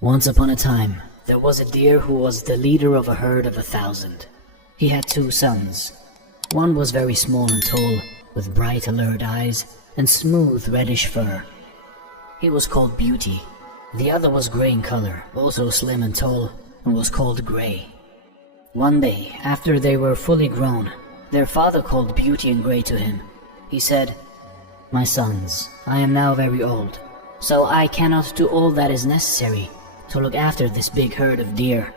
Once upon a time, there was a deer who was the leader of a herd of 1,000. He had 2 sons. One was very small and tall, with bright alert eyes and smooth reddish fur. He was called Beauty. The other was grey in color, also slim and tall, and was called Grey. One day, after they were fully grown, their father called Beauty and Grey to him. He said, "My sons, I am now very old, so I cannot do all that is necessary to look after this big herd of deer.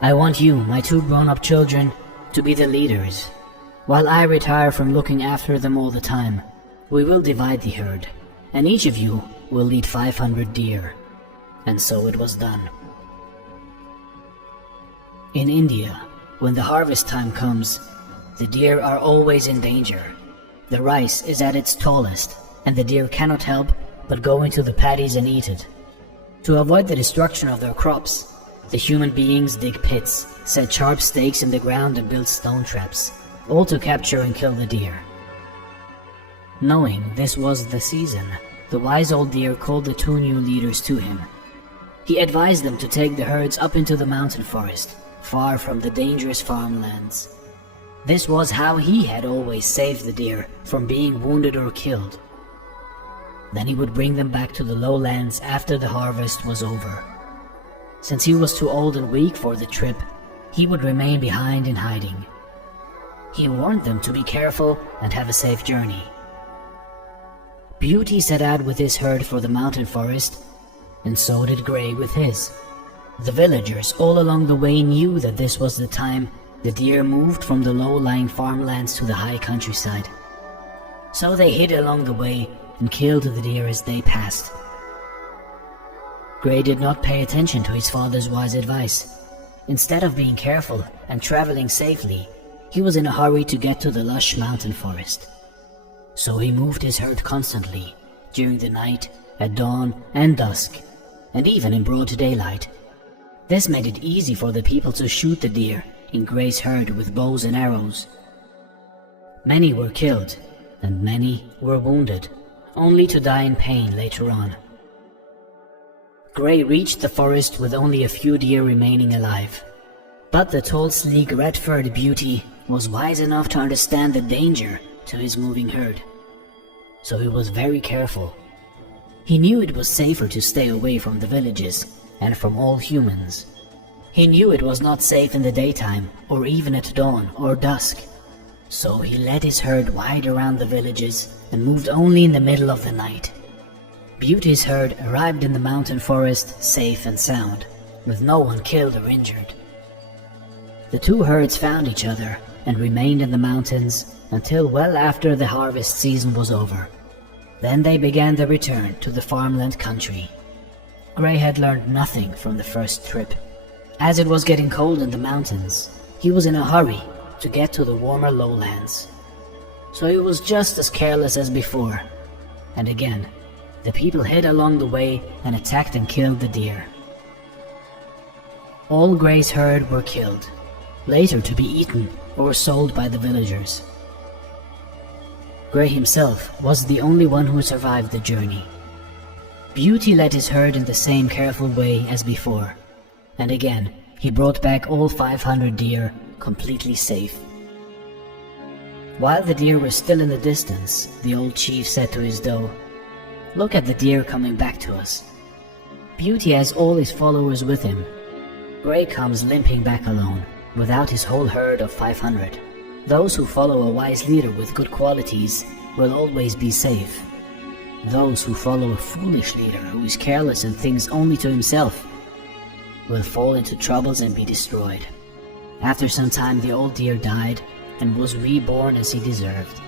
I want you, my 2 grown-up children, to be the leaders. While I retire from looking after them all the time, we will divide the herd, and each of you will lead 500 deer." And so it was done. In India, when the harvest time comes, the deer are always in danger. The rice is at its tallest, and the deer cannot help but go into the paddies and eat it. To avoid the destruction of their crops, the human beings dig pits, set sharp stakes in the ground and build stone traps, all to capture and kill the deer. Knowing this was the season, the wise old deer called the 2 new leaders to him. He advised them to take the herds up into the mountain forest, far from the dangerous farmlands. This was how he had always saved the deer from being wounded or killed. Then he would bring them back to the lowlands after the harvest was over. Since he was too old and weak for the trip, he would remain behind in hiding. He warned them to be careful and have a safe journey. Beauty set out with his herd for the mountain forest, and so did Grey with his. The villagers all along the way knew that this was the time the deer moved from the low-lying farmlands to the high countryside. So they hid along the way and killed the deer as they passed. Grey did not pay attention to his father's wise advice. Instead of being careful and traveling safely, he was in a hurry to get to the lush mountain forest. So he moved his herd constantly, during the night, at dawn and dusk, and even in broad daylight. This made it easy for the people to shoot the deer in Grey's herd with bows and arrows. Many were killed, and many were wounded, only to die in pain later on. Grey reached the forest with only a few deer remaining alive. But the tall, sleek, red-furred Beauty was wise enough to understand the danger to his moving herd. So he was very careful. He knew it was safer to stay away from the villages and from all humans. He knew it was not safe in the daytime or even at dawn or dusk. So he led his herd wide around the villages and moved only in the middle of the night. Beauty's herd arrived in the mountain forest safe and sound, with no one killed or injured. The 2 herds found each other and remained in the mountains until well after the harvest season was over. Then they began their return to the farmland country. Grey had learned nothing from the first trip. As it was getting cold in the mountains, he was in a hurry to get to the warmer lowlands. So he was just as careless as before. And again, the people hid along the way and attacked and killed the deer. All Grey's herd were killed, later to be eaten or sold by the villagers. Grey himself was the only one who survived the journey. Beauty led his herd in the same careful way as before, and again he brought back all 500 deer completely safe. While the deer were still in the distance, the old chief said to his doe, "Look at the deer coming back to us. Beauty has all his followers with him. Grey comes limping back alone, without his whole herd of 500. Those who follow a wise leader with good qualities will always be safe. Those who follow a foolish leader who is careless and thinks only to himself will fall into troubles and be destroyed." After some time the old deer died and was reborn as he deserved.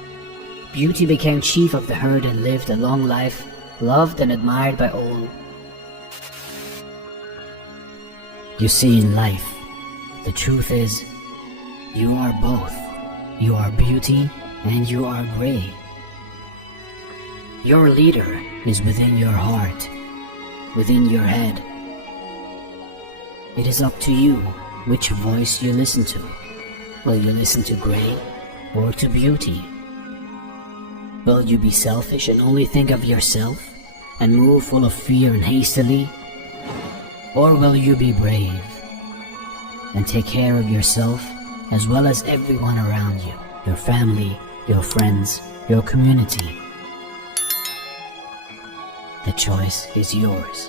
Beauty became chief of the herd and lived a long life, loved and admired by all. You see, in life, the truth is, you are both. You are Beauty and you are Grey. Your leader is within your heart, within your head. It is up to you which voice you listen to. Will you listen to Grey or to Beauty? Will you be selfish and only think of yourself? and move full of fear and hastily? Or will you be brave and take care of yourself as well as everyone around you, your family, your friends, your community? The choice is yours.